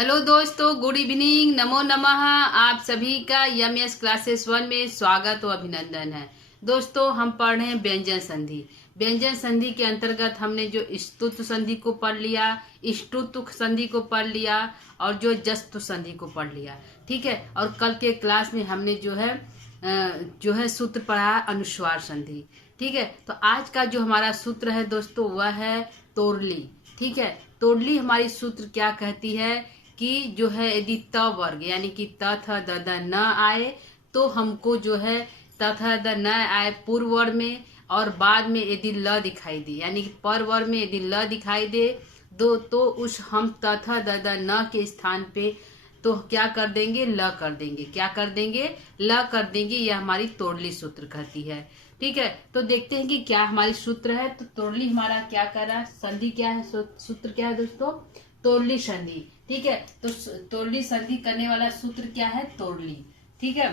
Hello दोस्तों, good evening, नमो नमः। आप सभी का यमएस क्लासेस 1 में स्वागत और अभिनंदन है। दोस्तों, हम पढ़ रहे हैं व्यंजन संधि। व्यंजन संधि के अंतर्गत हमने जो स्तुत्व संधि को पढ़ लिया, इष्टुत्व संधि को पढ़ लिया और जो जस्तु संधि को पढ़ लिया। ठीक है। और कल के क्लास में हमने जो है सूत्र पढ़ा अनुस्वार संधि। ठीक है। तो आज का जो हमारा सूत्र है दोस्तों, वह है तोड़ली। ठीक है। तोड़ली हमारी सूत्र क्या कहती है कि जो है यदि त वर्ग यानी कि त थ द द न आए तो हमको जो है त थ द न आए पूर्व वर्ग में, और बाद में यदि ल दिखाई दे यानी कि पर वर्ग में यदि ल दिखाई दे तो उस हम त थ द द न के स्थान पे तो क्या कर देंगे, ल कर देंगे। क्या कर देंगे, ल कर देंगे। यह हमारी तोड़ली सूत्र कहती है। ठीक है। तो देखते हैं कि क्या हमारी सूत्र है। तो तोड़ली हमारा क्या कर रहा है, संधि क्या है, सूत्र क्या है दोस्तों, तोड़ली संधि। ठीक है। तो तोड़ली संधि करने वाला सूत्र क्या है, तोड़ली। ठीक है।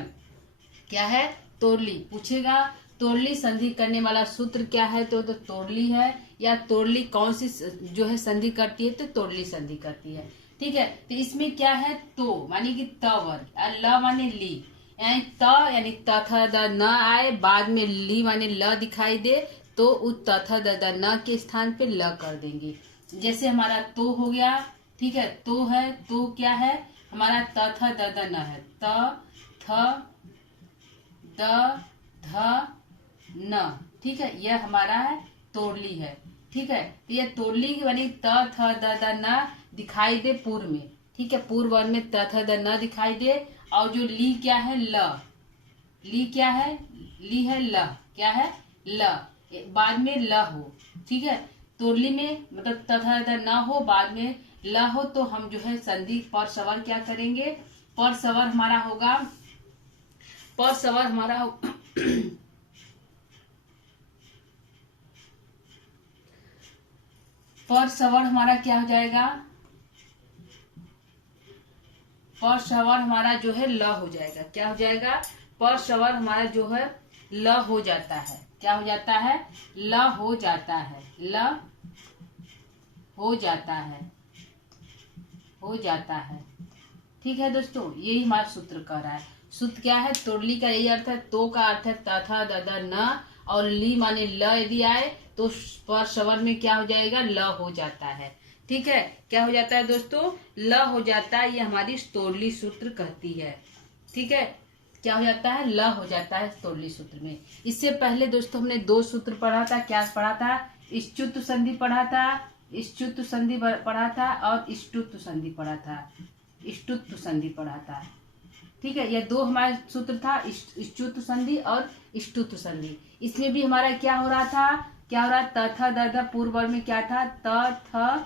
क्या है, तोड़ली। पूछेगा तोड़ली संधि करने वाला सूत्र क्या है, तो तोड़ली है। या तोड़ली कौन सी जो है संधि करती है, तो तोड़ली संधि करती है। ठीक है। तो इसमें क्या है, तो मानी कि त वर्ग और ल माने ली, यानी त यानी त थ द न आए, बाद में ली माने ल दिखाई दे तो उस त थ द द न के स्थान पे ल कर देंगे। जैसे हमारा तो हो गया। ठीक है। तो है, तो क्या है हमारा त थ द द न है, त थ द ध न। ठीक है। यह हमारा है तोड़ली है। ठीक है। तो यह तोड़ली यानी त थ द द न दिखाई दे पूर्व में। ठीक है। पूर्व वर्ग में त थ द न दिखाई दे, और जो ली क्या है, ल। ली क्या है, ली है ल। क्या है, ल। बाद में ल हो। ठीक है। तोड़ली में मतलब त थ द न हो, बाद में ल हो, तो हम जो है संधि पर सवर क्या करेंगे, पर सवर हमारा होगा, पर सवर हमारा पर सवर हमारा क्या हो जाएगा, पर सवर हमारा जो है ल हो जाएगा। क्या हो जाएगा, पर सवर हमारा जो है ल हो जाता है। क्या हो जाता है, ल हो जाता है, ल हो जाता है, हो जाता है। ठीक है दोस्तों, यही हमारा सूत्र कह रहा है। सूत्र क्या है, तोड़ली का यही अर्थ है। तो का अर्थ है त थ द द न, और ली माने ल यदि आए तो पर सवर में क्या हो जाएगा, ल हो जाता है। ठीक है। क्या हो जाता है दोस्तों, ल हो जाता है। ये हमारी तोड़ली सूत्र कहती है। ठीक है। क्या हो जाता है, ल हो जाता है तोड़ली सूत्र में। इससे पहले दोस्तों हमने दो सूत्र पढ़ा था। क्या पढ़ा था, इष्टुत्व संधि पढ़ा था, इष्टुत्व संधि पढ़ा था, और इष्टुत्व संधि पढ़ा था, इष्टुत्व संधि पढ़ा था। ठीक है। यह दो हमारे सूत्र था, इष्टुत्व संधि और इष्टुत्व संधि। इसमें भी हमारा क्या हो रहा था, क्या हो रहा है, त थ द ध पूर्व वर्ग में क्या था, त थ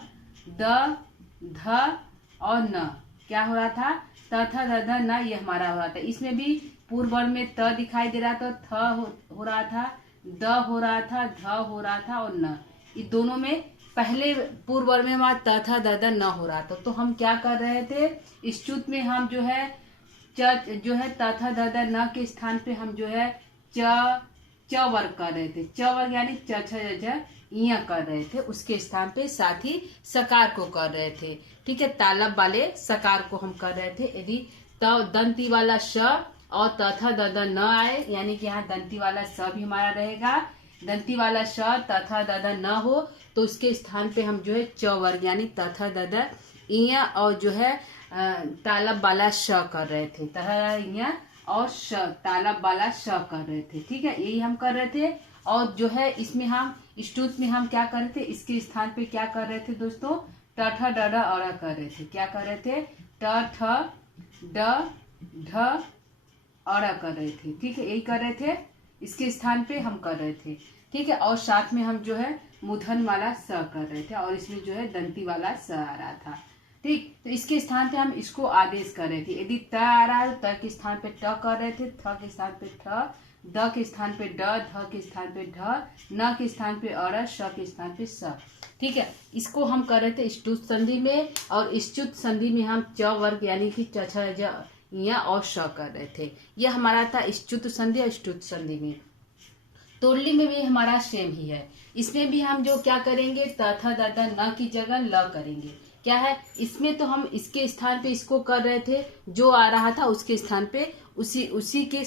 द ध और न। क्या हो रहा था, त थ द ध न, ये हमारा हो रहा था। इसमें भी पूर्व वर्ग में त दिखाई दे रहा था, थ हो रहा था, द हो रहा था, ध हो रहा था और न। ये दोनों में पहले पूर्व वर्ग में हमारा त थ द ध न हो रहा था। तो हम क्या कर रहे थे, इष्टुत्व में हम जो है जो है त थ द द न के स्थान पे हम जो है च वर्ग कर रहे थे। च वर्ग यानी च छ ज इया कर रहे थे, उसके स्थान पे साथ ही सकार को कर रहे थे। ठीक है। तालब वाले सकार को हम कर रहे थे। यदि त दंती वाला श और त थ द द न आए, यानी कि यहाँ दंती वाला स भी हमारा रहेगा, दंती वाला श त थ द द न हो तो उसके स्थान पे हम जो है च वर्ग यानी त थ द द इया और जो है तालब वाला श कर रहे थे, तह और श तालब वाला श कर रहे थे। ठीक है। यही हम कर रहे थे। और जो है इसमें हम इष्टुत्व में हम क्या कर रहे थे, इसके स्थान पे क्या कर रहे थे दोस्तों, ट ठ ड ढ अ कर रहे थे। क्या कर रहे थे, ट ठ ड ढ अ कर रहे थे। ठीक है। यही कर रहे थे, इसके स्थान पे हम कर रहे थे। ठीक है। और साथ में हम जो है मूर्धन वाला स कर रहे थे, और इसमें जो है दंती वाला स आ रहा था। ठीक। तो इसके स्थान पे हम इसको आदेश कर रहे थे। यदि त आ रहा है, त के स्थान पे ट कर रहे थे, थ के स्थान पे ठ, द के स्थान पे ड, ध के स्थान पे ढ, न के स्थान पे अर, श के स्थान पे स। ठीक है। इसको हम कर रहे थे इष्टुत्व संधि में, और इष्टुत्व संधि में हम च वर्ग यानी कि च छ ज या और श कर रहे थे। यह हमारा था इष्टुत्व संधि और इष्टुत्व संधि में। तोड़ली में भी हमारा सेम ही है। इसमें भी हम जो क्या करेंगे, त थ द द न की जगह ल करेंगे। क्या है, इसमें तो हम इसके स्थान पे इसको कर रहे थे, जो आ रहा था उसके स्थान पे उसी के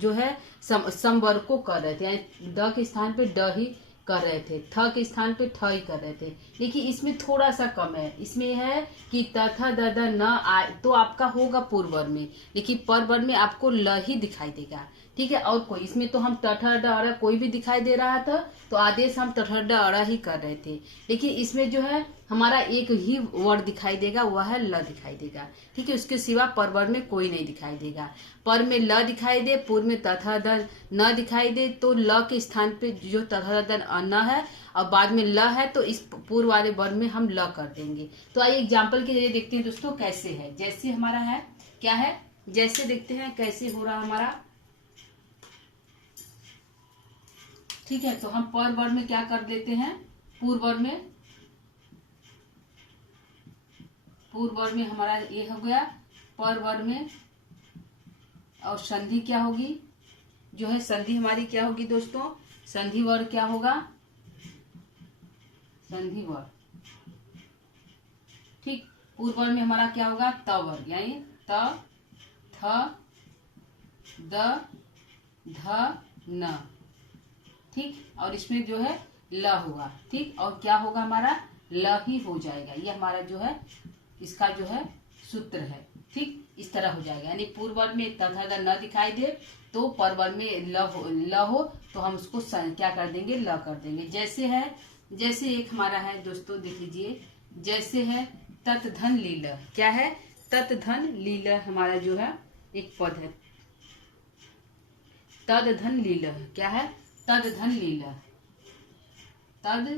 जो है समवर्ग को कर रहे थे, यानी द के स्थान पे ड ही कर रहे थे, थ के स्थान पे ठ ही कर रहे थे। लेकिन इसमें थोड़ा सा कम है, इसमें है कि तथा दद न आए तो आपका होगा पूर्व वर्ग में, लेकिन पर वर्ग में आपको ल ही दिखाई देगा। ठीक है, और कोई इसमें तो हम टठ ड अड़ा कोई भी दिखाई दे रहा था तो आदेश हम टठ ड अड़ा ही कर रहे थे। लेकिन इसमें जो है हमारा एक ही वर्ड दिखाई देगा, वह है ल दिखाई देगा। ठीक है, उसके सिवा पर वर्ग में कोई नहीं दिखाई देगा। पर में ल दिखाई दे, पूर्व में तथा द न दिखाई दे तो ल के स्थान पे जो तथा द न है और बाद में ल है तो इस पूर्व वाले वर्ग में हम ल कर देंगे। तो आइए एग्जाम्पल के जरिए देखते हैं दोस्तों कैसे है। जैसे हमारा है क्या है, जैसे देखते हैं कैसे हो रहा हमारा। ठीक है, तो हम पर वर्ग में क्या कर देते हैं, पूर्व वर्ग में हमारा ये हो गया पर वर्ग में, और संधि क्या होगी, जो है संधि हमारी क्या होगी दोस्तों, संधि वर्ग क्या होगा, संधि वर्ग। ठीक, पूर्व वर्ग में हमारा क्या होगा, त वर्ग, यानी त थ द ध न। ठीक, और इसमें जो है ल होगा। ठीक, और क्या होगा हमारा, ल ही हो जाएगा। ये हमारा जो है इसका जो है सूत्र है। ठीक, इस तरह हो जाएगा, यानी पूर्व वर्ग में तथा द न दिखाई दे तो पर वर्ग में ल हो तो हम उसको क्या कर देंगे, ल कर देंगे। जैसे है, जैसे एक हमारा है दोस्तों देख लीजिए, जैसे है तत् धन लील, क्या है, तत् धन लील हमारा जो है एक पद है, तद धन लील, क्या है, तद धन लील, तद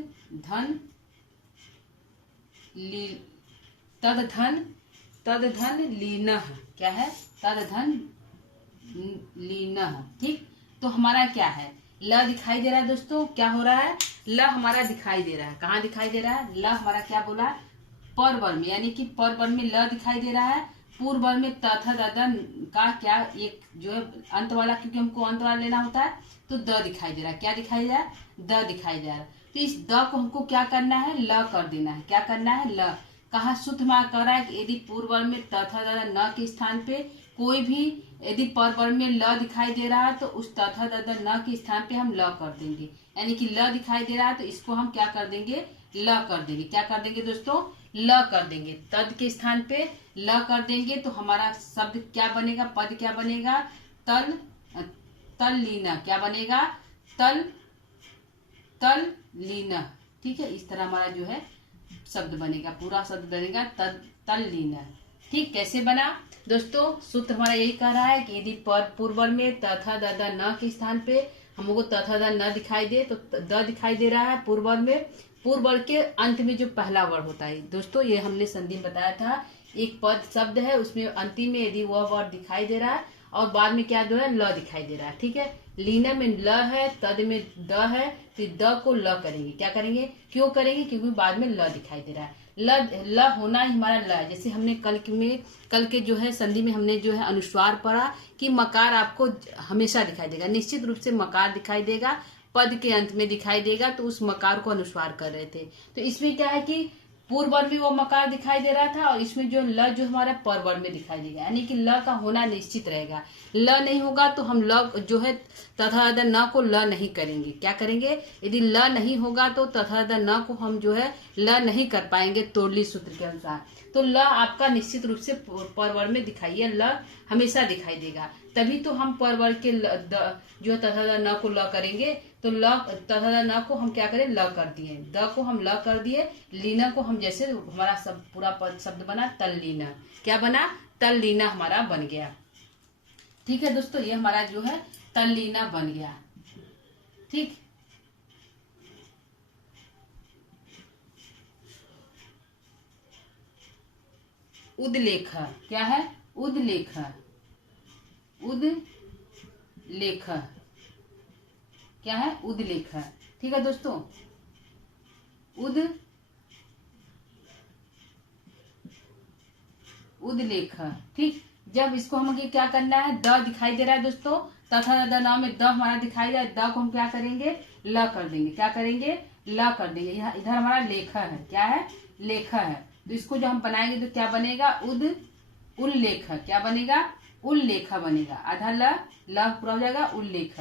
धन लील, तद धन लीन, क्या है, तद धन लीन। ठीक, तो हमारा क्या है, ल दिखाई दे रहा है दोस्तों, क्या हो रहा है, ल हमारा दिखाई दे रहा है, कहाँ दिखाई दे रहा है, ल हमारा क्या बोला, पर वर्ग में, यानी कि पर वर्ग में ल दिखाई दे रहा है। पूर्व वर्ग में तथा ददन का क्या एक जो है अंत वाला, क्योंकि हमको अंत वाला लेना होता है तो द दिखाई दे रहा है, क्या दिखाई दे रहा है, द दिखाई दे रहा है। तो इस द को हमको क्या करना है, ल कर देना है, क्या करना है, ल। कहा शुद्ध मान कर रहा है कि यदि पूर्व वर्ग में तथा ददा न के स्थान पे कोई भी यदि पर वर्ग में ल दिखाई दे रहा है तो उस तथा ददा न के स्थान पे हम ल कर देंगे, यानी कि ल दिखाई दे रहा है तो इसको हम क्या कर देंगे, ल कर देंगे। क्या कर देंगे दोस्तों, ल कर देंगे, तद के स्थान पे ल कर देंगे तो हमारा शब्द क्या बनेगा, पद क्या बनेगा, तल तल लीना, क्या बनेगा, तल तल लीना। ठीक है, इस तरह हमारा जो है शब्द बनेगा, पूरा शब्द बनेगा तल लीना। ठीक, कैसे बना दोस्तों, सूत्र हमारा यही कह रहा है कि यदि पूर्व वर्ग में तथा ददा न के स्थान पे हमको तथा द न दिखाई दे तो द दिखाई दे रहा है पूर्व वर्ग में। पूर्व वर्ग के अंत में जो पहला वर्ड होता है दोस्तों, ये हमने संधि में बताया था, एक पद शब्द है उसमें अंतिम में यदि वह वर्ड दिखाई दे रहा है और बाद में क्या जो है ल दिखाई दे रहा है। ठीक है, लीना में ल है, तद में द है, तो द को ल करेंगे, क्या करेंगे, क्यों करेंगे, क्योंकि बाद में ल दिखाई दे रहा है। ल होना ही हमारा ल है। जैसे हमने कल के जो है संधि में हमने जो है अनुस्वार पढ़ा कि मकार आपको हमेशा दिखाई देगा, निश्चित रूप से मकार दिखाई देगा, पद के अंत में दिखाई देगा, तो उस मकार को अनुस्वार कर रहे थे। तो इसमें क्या है कि पूर्व वर्ग में वो मकार दिखाई दे रहा था और इसमें जो ल जो हमारा पर वर्ग में दिखाई देगा, यानी कि ल का होना निश्चित रहेगा। ल नहीं होगा तो हम ल जो है तथा द न को ल नहीं करेंगे, क्या करेंगे, यदि ल नहीं होगा तो तथा द न को हम जो है ल नहीं कर पाएंगे तोड़ली सूत्र के अनुसार। तो ल आपका निश्चित रूप से पर वर्ग में दिखाइए, ल हमेशा दिखाई देगा, तभी तो हम पर वर्ग के जो तथा द न को ल करेंगे। तो ल तथा द न को हम क्या करें, ल कर दिए, द को हम ल कर दिए, लीना को हम जैसे हमारा सब पूरा पद शब्द बना तल लीना, क्या बना, तल लीना हमारा बन गया। ठीक है दोस्तों, ये हमारा जो है तल लीना बन गया। ठीक, उदलेख, क्या है, उदलेख, उदलेख, क्या है, उदलेख। ठीक है दोस्तों, उदलेख। ठीक, जब इसको हम क्या करना है, द दिखाई दे रहा है दोस्तों, तथा द नाम में द हमारा दिखाई दे रहा है, द को हम क्या करेंगे, ल कर देंगे, क्या करेंगे, ल कर देंगे। यहाँ इधर हमारा लेखा है, क्या है, लेखा है, तो इसको जो हम बनाएंगे तो क्या बनेगा, उल्लेख। क्या बनेगा, उल्लेख बनेगा। आधा ल पूरा हो जाएगा, उल्लेख।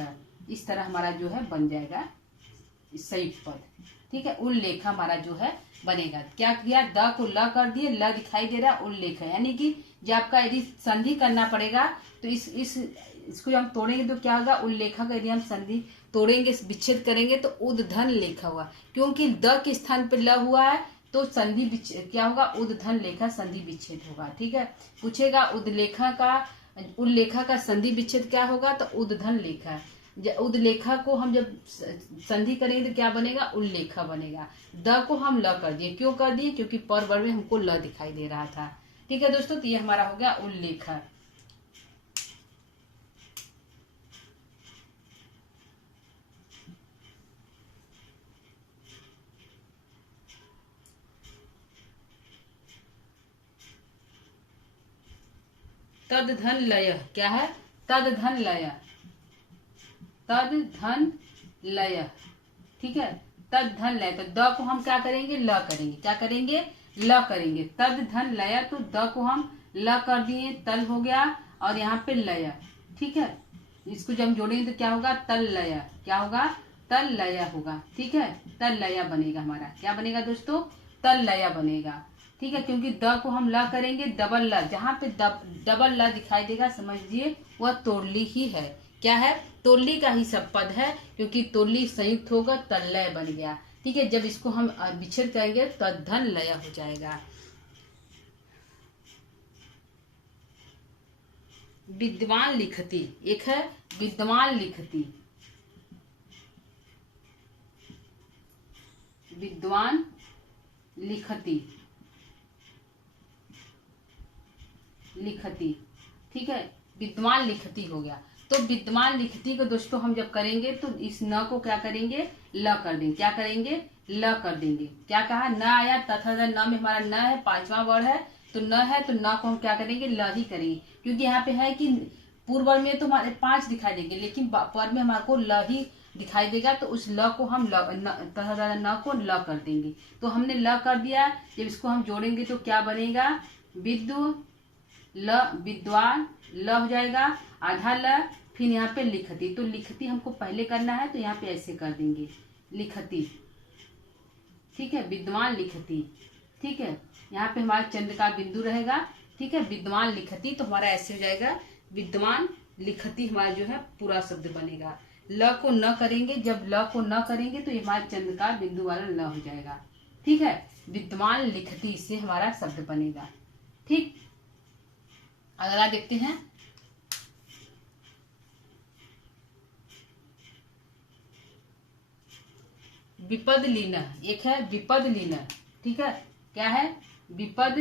इस तरह हमारा जो है बन जाएगा संयुक्त पद। ठीक है, उल्लेख हमारा जो है बनेगा। क्या किया, द को ल कर दिए, ल दिखाई दे रहा, उल्लेख है। यानी कि जब आपका यदि संधि करना पड़ेगा तो इसको जब हम तोड़ेंगे तो क्या होगा, उल्लेखा का यदि हम संधि तोड़ेंगे, विच्छेद करेंगे तो उद्धन लेखा हुआ। क्योंकि द के स्थान पर ल हुआ है तो संधि क्या होगा, उद्धन लेखा संधि विच्छेद होगा। ठीक है, पूछेगा उल्लेखा का संधि विच्छेद क्या होगा, तो उद्धन लेखा। उद्लेखा को हम जब संधि करेंगे तो क्या बनेगा, उल्लेखा बनेगा। द को हम ल कर दिए, क्यों कर दिए, क्योंकि पर वर्ग में हमको ल दिखाई दे रहा था। ठीक है दोस्तों, तो ये हमारा हो गया उल्लेखा। तद धन लय, क्या है, तद धन लय, तद धन लय। ठीक है, तद धन लय, तो द को हम क्या करेंगे, ल करेंगे। क्या करेंगे, ल करेंगे। तद धन लय, तो द को हम ल कर दिए, तल हो गया, और यहाँ पे लय। ठीक है, इसको जब हम जोड़ेंगे तो क्या होगा, तल लय। क्या होगा, तल लय होगा। ठीक है, तल लय बनेगा हमारा। क्या बनेगा दोस्तों, तल लय बनेगा। ठीक है, क्योंकि द को हम ल करेंगे, डबल ल, जहाँ पे डबल ल दिखाई देगा समझिए वह तोड़ली ही है। क्या है, तोड़ली का ही सब पद है, क्योंकि तोड़ली संयुक्त होगा, तल्लय बन गया। ठीक है, जब इसको हम विच्छेद करेंगे तो धन लय हो जाएगा। विद्वान लिखती, एक है विद्वान लिखती, विद्वान लिखती, लिखती। ठीक है, विद्वान लिखती हो गया। तो विद्वान लिखती को दोस्तों हम जब करेंगे तो इस न को क्या करेंगे, ल कर देंगे। क्या करेंगे, ल कर देंगे। क्या कहा, न आया तथा न में हमारा न है, पांचवा वर्ड है, तो न है तो न को हम क्या करेंगे, ल ही करेंगे। क्योंकि यहाँ पे है कि पूर्व वर्ग में तो हमारे 5 दिखाई देंगे, लेकिन पर में हमारे को ल ही दिखाई देगा, तो उस ल को हम तथा न को ल कर देंगे। तो हमने ल कर दिया, जब इसको हम जोड़ेंगे तो क्या बनेगा, विद्वान ल हो जाएगा, आधा ल, फिर यहाँ पे लिखती। तो लिखती हमको पहले करना है तो यहाँ पे ऐसे कर देंगे, लिखती। ठीक है, विद्वान लिखती। ठीक है, यहाँ पे हमारा चंद्र का बिंदु रहेगा। ठीक है, विद्वान लिखती, तो हमारा ऐसे हो जाएगा, विद्वान लिखती हमारा जो है पूरा शब्द बनेगा। ल को न करेंगे, जब ल को न करेंगे तो ये हमारा चंद्र का बिंदु वाला ल हो जाएगा। ठीक है, विद्वान लिखती से हमारा शब्द बनेगा। ठीक, अगला देखते हैं। विपद लीन, एक है विपद लीन। ठीक है, क्या है, विपद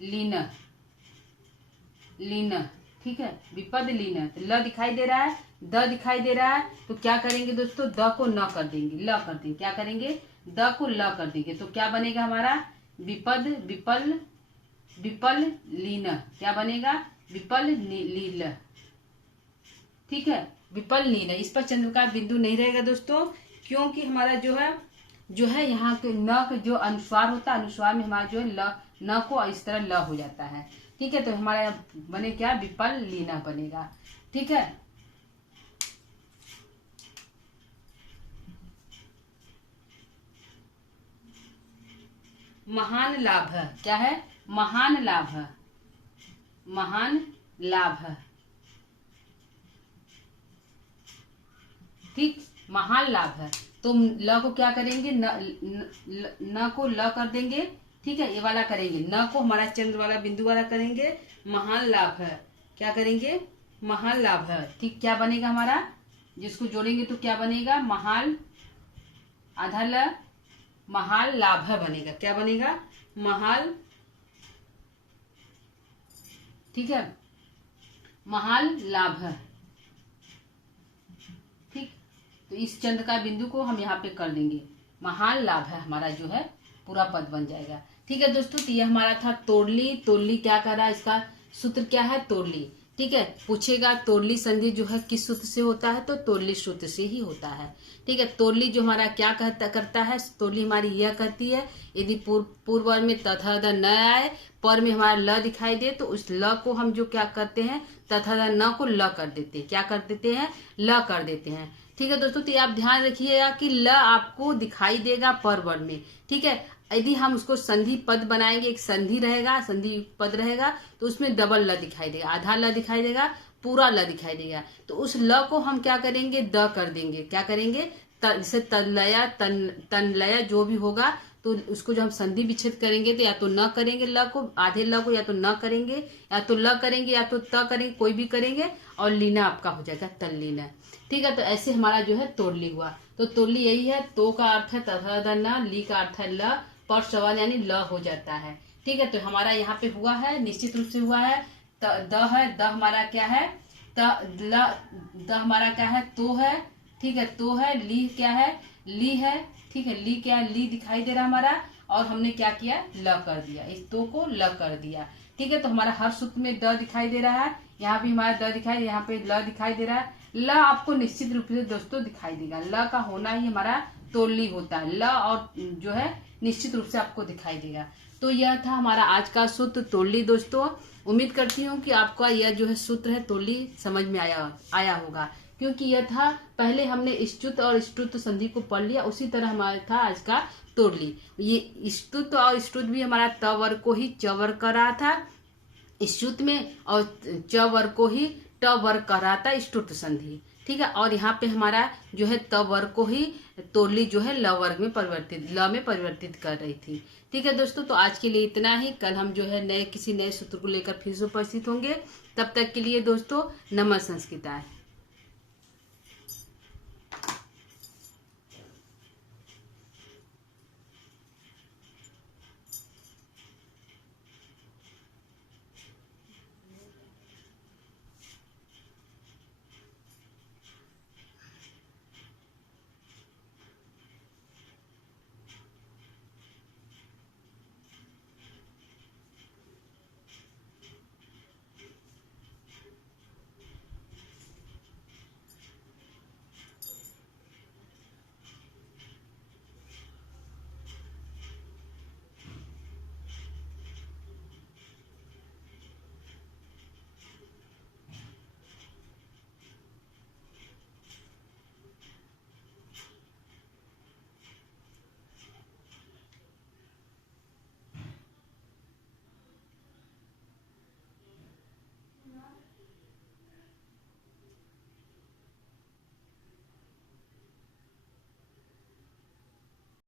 लीन, लीन। ठीक है, विपद लीन, तो ल दिखाई दे रहा है, द दिखाई दे रहा है, तो क्या करेंगे दोस्तों, द को न कर देंगे, ल कर देंगे। क्या करेंगे, द को ल कर देंगे, तो क्या बनेगा हमारा, विपल लीन। क्या बनेगा, विपल लील। ठीक है, विपल लीन। इस पर चंद्र का बिंदु नहीं रहेगा दोस्तों, क्योंकि हमारा जो है यहाँ के न के जो अनुस्वार होता है, अनुस्वार में हमारा जो है ल, न को इस तरह ल हो जाता है। ठीक है, तो हमारा बने क्या, विपल लीना बनेगा। ठीक है, महान लाभ, क्या है, महान लाभ, महान लाभ। ठीक, महान लाभ है, तो ल को क्या करेंगे, न को ल कर देंगे। ठीक है, ये वाला करेंगे, न को हमारा चंद्र वाला बिंदु वाला करेंगे, महान लाभ है। क्या करेंगे, महान लाभ है। ठीक, क्या बनेगा हमारा, जिसको जोड़ेंगे तो क्या बनेगा, महाल, आधा ल, महाल लाभ बनेगा। क्या बनेगा, महाल। ठीक है, महाल लाभ। ठीक, तो इस चंद्र का बिंदु को हम यहाँ पे कर देंगे, महान लाभ है हमारा जो है पूरा पद बन जाएगा। ठीक है दोस्तों, तो ये हमारा था तोड़ली। तोड़ली क्या कर रहा है, इसका सूत्र क्या है, तोड़ली। ठीक है। पूछेगा तोड़ली संधि जो है किस सूत्र से होता है, तो तोड़ली सूत्र से ही होता है। ठीक है। तोड़ली जो हमारा क्या करता है, तोड़ली हमारी यह कहती है, यदि पूर्व वर्ग में तथा द न आए, पर में हमारा ल दिखाई दे, तो उस ल को हम जो क्या करते हैं, तथा द न को ल कर देते हैं। क्या कर देते हैं, ल कर देते हैं। ठीक है दोस्तों, तो आप ध्यान रखिएगा कि ल आपको दिखाई देगा पर वर्ग में। ठीक है। यदि हम उसको संधि पद बनाएंगे, एक संधि रहेगा, संधि पद रहेगा, तो उसमें डबल ल दिखाई देगा, आधा ल दिखाई देगा, पूरा ल दिखाई देगा। तो उस ल को हम क्या करेंगे, द कर देंगे। क्या करेंगे, जैसे तनलया तनलया जो भी होगा, तो उसको जो हम संधि विच्छेद करेंगे, तो या तो न करेंगे ल को, आधे ल को या तो न करेंगे, या तो ल करेंगे, या तो त करेंगे, कोई भी करेंगे, और लीना आपका हो जाएगा तल्लीना। ठीक है। तो ऐसे हमारा जो है तोड़ली हुआ। तो तोड़ली यही है, तो का अर्थ है तथा द न, ली का अर्थ है ल, पर सवाल यानी ल हो जाता है। ठीक है। तो हमारा यहाँ पे हुआ है, निश्चित रूप से हुआ है। द है, द हमारा क्या है, द हमारा क्या है, तो है। ठीक है। तो है, ली क्या है, ली है। ठीक है। ली क्या है, ली दिखाई दे रहा हमारा, और हमने क्या किया, ल कर दिया, इस दो को ल कर दिया। ठीक है। तो हमारा हर सूत्र में द दिखाई दे रहा है, यहाँ भी हमारा द दिखाई, यहाँ पे ल दिखाई दे रहा है। ल आपको निश्चित रूप से दोस्तों दिखाई देगा, ल का होना ही हमारा तोड़ली होता है। ल और जो है निश्चित रूप से आपको दिखाई देगा। तो यह था हमारा आज का सूत्र तोड़ली दोस्तों। उम्मीद करती हूँ कि आपका यह जो है सूत्र है तोड़ली समझ में आया होगा, क्योंकि यह था, पहले हमने स्तुत और स्तुत संधि को पढ़ लिया, उसी तरह हमारा था आज का तोड़ली। ये स्तुत और स्तुत भी हमारा त वर्ग को ही च वर्ग कर रहा था स्तुत में, और च वर्ग को ही ट वर्ग कर रहा था स्तुत संधि। ठीक है। और यहाँ पे हमारा जो है त वर्ग को ही तोड़ली जो है ल वर्ग में परिवर्तित कर रही थी। ठीक है दोस्तों, तो आज के लिए इतना ही। कल हम जो है किसी नए सूत्र को लेकर फिर से उपस्थित होंगे। तब तक के लिए दोस्तों, नमः संस्कृताय।